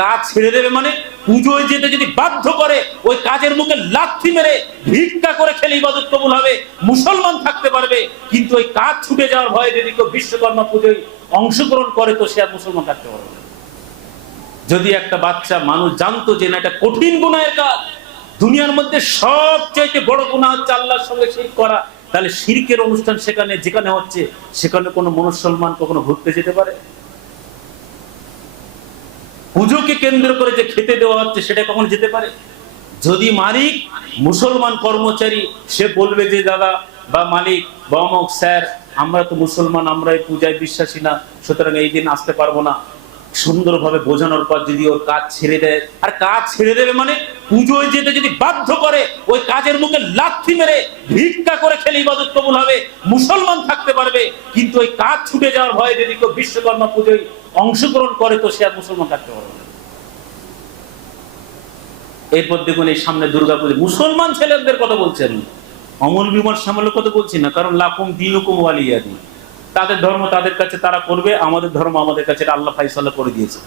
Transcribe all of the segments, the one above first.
কাজ ছেড়ে দেবে মানে পুজোয় যেতে যদি বাধ্য করে, ওই কাজের মুখে লাথি মেরে ভিক্ষা করে খেলে ইবাদত কবুল হবে, মুসলমান থাকতে পারবে, কিন্তু ওই কাজ ছুটে যাওয়ার ভয়ে যদি কেউ বিশ্বকর্মা পুজোয় অংশগ্রহণ করে, তো সে আর মুসলমান থাকতে পারবে যদি একটা বাচ্চা মানুষ জানতো যে না, এটা কঠিন গুণায়ের কাজ, দুনিয়ার মধ্যে সবচাইতে বড় গুণা হচ্ছে আল্লাহর সঙ্গে শিরক করা, তাহলে শিরকের অনুষ্ঠান সেখানে, যেখানে হচ্ছে, সেখানে কোনো মুসলমান কখনো ঘুরতে যেতে পারে? পুজোকে কেন্দ্র করে যে খেতে দেওয়া হচ্ছে, সেটা কখন যেতে পারে? যদি মালিক মুসলমান কর্মচারী, সে বলবে যে, দাদা বা মালিক, বা অমক স্যার, আমরা তো মুসলমান আমরা এই পূজায় বিশ্বাসী না, সুতরাং এই দিন আসতে পারব না। সুন্দরভাবে বোঝানোর পর যদি ওর কাজ ছেড়ে দেয়, আর কাজ ছেড়ে দেবে মানে পুজোয় যেতে যদি বাধ্য করে, ওই কাজের মুখে লাথি মেরে ভিক্ষা করে খেলে ইবাদত কবুল হবে, মুসলমান থাকতে পারবে, কিন্তু ওই কাজ ছুটে যাওয়ার ভয়ে যদি কেউ বিশ্বকর্মা পুজোয় অংশগ্রহণ করে, তো সে আর মুসলমান থাকতে পারবে এরপর দেখুন এই সামনে দুর্গা পুজো। মুসলমান ছেলেদের কথা বলছেন। অমল বিমর সামলের কথা বলছি না, কারণ লাকুম দিন হুকুম ওয়ালিয়াদি। তাদের ধর্ম তাদের কাছে তারা করবে, আমাদের ধর্ম আমাদের কাছে আল্লাহ ফাইসাল্লাহ করে দিয়েছে।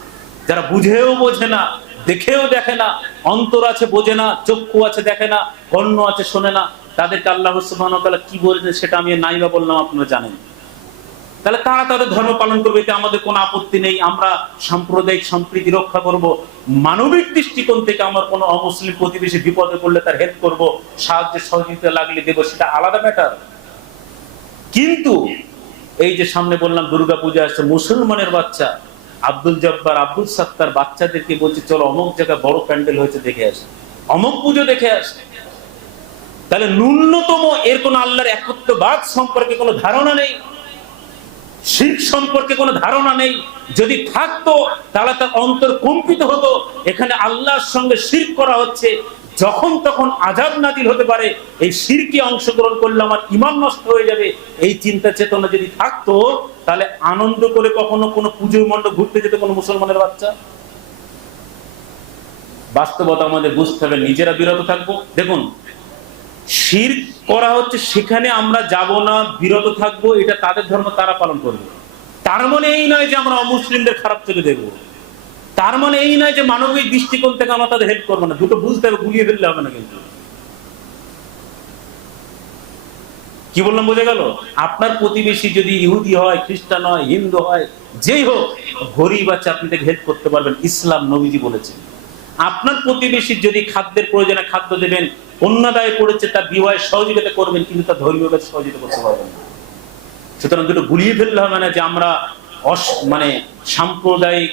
যারা বুঝেও বোঝে না দেখেও দেখে না, অন্তর আছে বোঝে না, চক্ষু আছে দেখে না, কর্ণ আছে শোনে না। তাদেরকে আল্লাহ সুবহানাহু কি বলেছেন সেটা আমি নাই বা বললাম, আপনারা জানেন। তাহলে তারা তাদের ধর্ম পালন করবে এতে আমাদের কোনো আপত্তি নেই। আমরা সাম্প্রদায়িক সম্প্রীতি রক্ষা করব। মানবিক দৃষ্টিকোণ থেকে আমার কোনো অমুসলিম প্রতিবেশী বিপদে পড়লে তার হেল্প করব। সাহায্য সহযোগিতা লাগলে দেবো, সেটা আলাদা ম্যাটার। কিন্তু এই যে সামনে বললাম দুর্গা পূজা আসছে, মুসলমানের বাচ্চা আব্দুল জব্বার, আব্দুল সাত্তার বাচ্চাদেরকে বলছে, চলো অমুক জায়গায় বড় প্যান্ডেল হয়েছে, দেখে আসে। অমুক পুজো দেখে আসে। তাহলে ন্যূনতম এর কোন আল্লাহর একত্ববাদ সম্পর্কে কোনো ধারণা নেই। শিখ সম্পর্কে কোনো ধারণা নেই। যদি থাকতো, তাহলে তার অন্তর কম্পিত হতো। এখানে আল্লাহর সঙ্গে শির করা হচ্ছে। যখন তখন আজাব নাদিল হতে পারে, এই শিরকে অংশগ্রহণ করলে আমার ইমান নষ্ট হয়ে যাবে। এই চিন্তা চেতনা যদি থাকতো, তাহলে আনন্দ করে কখনো কোনো পুজো মণ্ডপ ঘুরতে যেত কোনো মুসলমানের বাচ্চা? বাস্তবতা আমাদের বুঝতে হবে, নিজেরা বিরত থাকব। দেখুন, শির করা হচ্ছে, সেখানে আমরা যাব না, বিরত থাকব, এটা তাদের ধর্ম, তারা পালন করবে। তার মানে এই নয় যে আমরা অমুসলিমদের খারাপ চোখে দেখব। তার মানে এই নয় যে মানবিক দৃষ্টিকোণ থেকে আমরা তাদের হেল্প করব না। দুটো বুঝতে হবে, গুলিয়ে ফেললে হবে না কিন্তু। কি বললাম, বোঝা গেল? আপনার প্রতিবেশী যদি ইহুদি হয়, খ্রিস্টান হয়, হিন্দু হয়, যেই হোক, গরিব আছে, আপনি তাকে হেল্প করতে পারবেন। ইসলাম নবীজি বলেছেন। আপনার প্রতিবেশীর যদি খাদ্যের প্রয়োজনে খাদ্য দেবেন অন্যদায় পড়েছে তার বিবাহের সহযোগিতা করবেন, কিন্তু তার ধর্মীয় কাজে সহযোগিতা করতে পারবেন না। সুতরাং দুটো গুলিয়ে ফেললে হবে না যে আমরা অস মানে সাম্প্রদায়িক